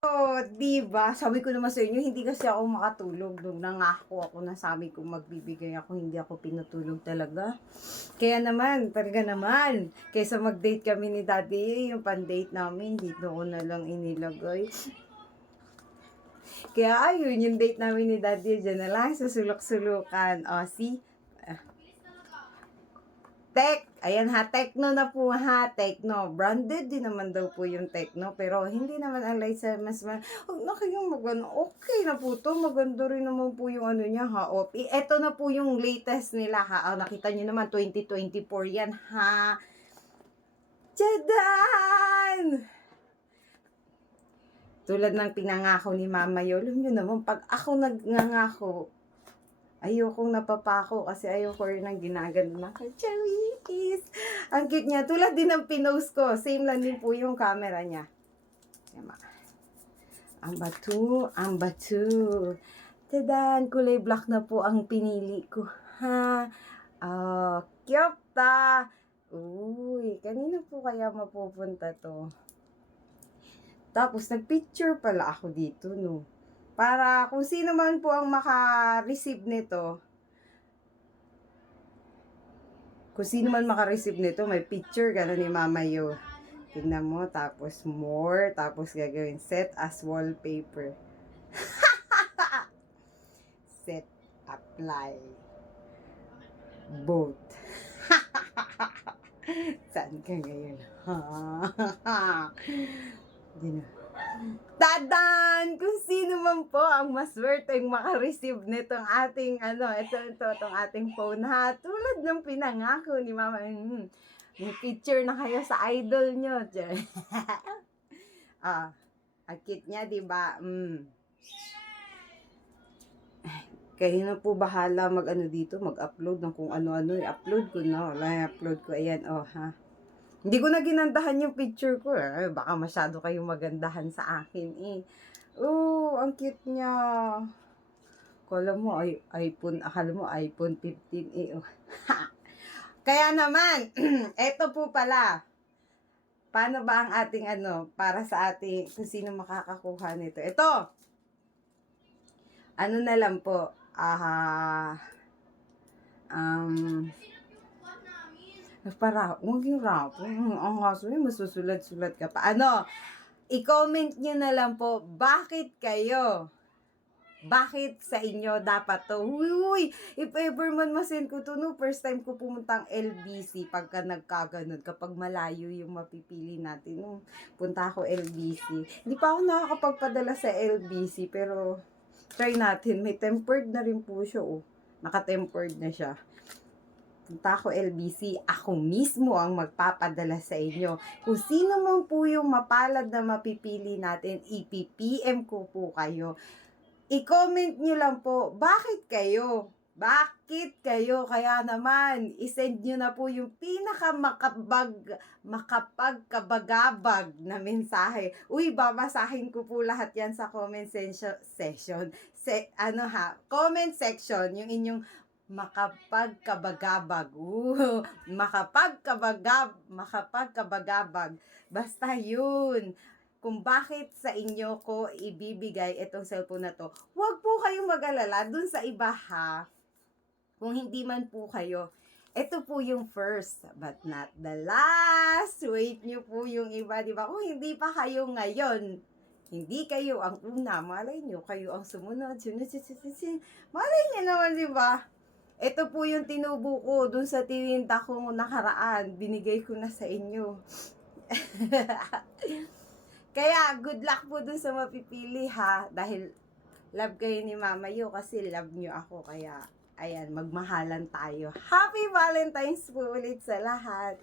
Oh, 'di ba? Sabi ko naman sa inyo, hindi kasi ako makatulog nung nangako ako na sabi ko magbibigay ako, hindi ako pinatulog talaga. Kaya naman, talaga naman, kaysa mag-date kami ni Daddy, yung pan-date namin, dito ko na lang inilagay. Kaya ayun, yung date namin ni Daddy, dyan na lang, sa sulok-sulukan. O, see? Ayan ha, Tecno na po ha, Tecno. Branded din naman daw po yung Tecno, pero hindi naman alay sa huwag na kayong okay na po to, maganda rin naman po yung ano niya ha. O, eto na po yung latest nila ha. O, nakita niyo naman, 2024 yan ha. Tchadan! Tulad ng pinangako ni Mama Yolo, alam nyo naman, pag ako nagnangako, ayokong napapako kasi ayoko rin ng ginaganda. Charis! Ang cute niya. Tulad din ng pinost ko. Same lang din po yung camera niya. Ang batu. Tadan! Kulay black na po ang pinili ko. Ha? Cute ta! Uy, kanina po kaya mapupunta to? Tapos, nagpicture pala ako dito, no? Para kung sino man po ang maka-receive nito, may picture gano'n ni Mama Yo. Tingnan mo, tapos more, tapos gagawin set as wallpaper. Set, apply. Both. Saan ka ngayon? Tadan! Kung sino man po ang maswerteng maka-receive nitong ating itong ating phone ha. Tulad ng pinangako ni Mama. May picture na kayo sa idol nyo. Ang cute niya, diba? Kayo na po bahala mag-upload ng kung ano-ano. I-upload ko na. I-upload ko. Ayan, ha. Hindi ko na ginandahan yung picture ko. Baka masyado kayong magandahan sa akin ang cute niya. Akala mo iPhone 15 Kaya naman, eto po pala. Paano ba ang ating para sa ating, kung sino makakakuha nito? Ito! Ano na lang po, huwag yung rap. Ang kaso yun, masusulat-sulat ka pa. I-comment nyo na lang po, bakit sa inyo dapat to? Huy, if ever man masend ko to, no, first time ko pumuntang LBC pagka nagkaganon, kapag malayo yung mapipili natin, no, punta ako LBC. Hindi pa ako nakakapagpadala sa LBC, pero try natin. May tempered na rin po siya, Naka-tempered na siya. Punta ako LBC, ako mismo ang magpapadala sa inyo. Kung sino man po yung mapalad na mapipili natin, ipipm ko po kayo. I-comment nyo lang po, bakit kayo? Bakit kayo? Kaya naman, isend nyo na po yung makapagkabagabag na mensahe. Uy, babasahin ko po lahat yan sa comment section. Comment section, yung inyong makapagkabagabag. Makapagkabagabag. Basta yun. Kung bakit sa inyo ko ibibigay itong cellphone na to, huwag po kayong mag-alala dun sa iba ha. Kung hindi man po kayo, ito po yung first, but not the last. Wait nyo po yung iba, di ba? Kung hindi pa kayo ngayon, hindi kayo ang una, malay nyo, kayo ang sumunod. Malay nyo naman, di ba? Ito po yung tinubo ko dun sa tininda ko nakaraan. Binigay ko na sa inyo. Kaya, good luck po dun sa mapipili ha. Dahil love kayo ni Mama Yo kasi love nyo ako. Kaya, ayan, magmahalan tayo. Happy Valentine's po ulit sa lahat.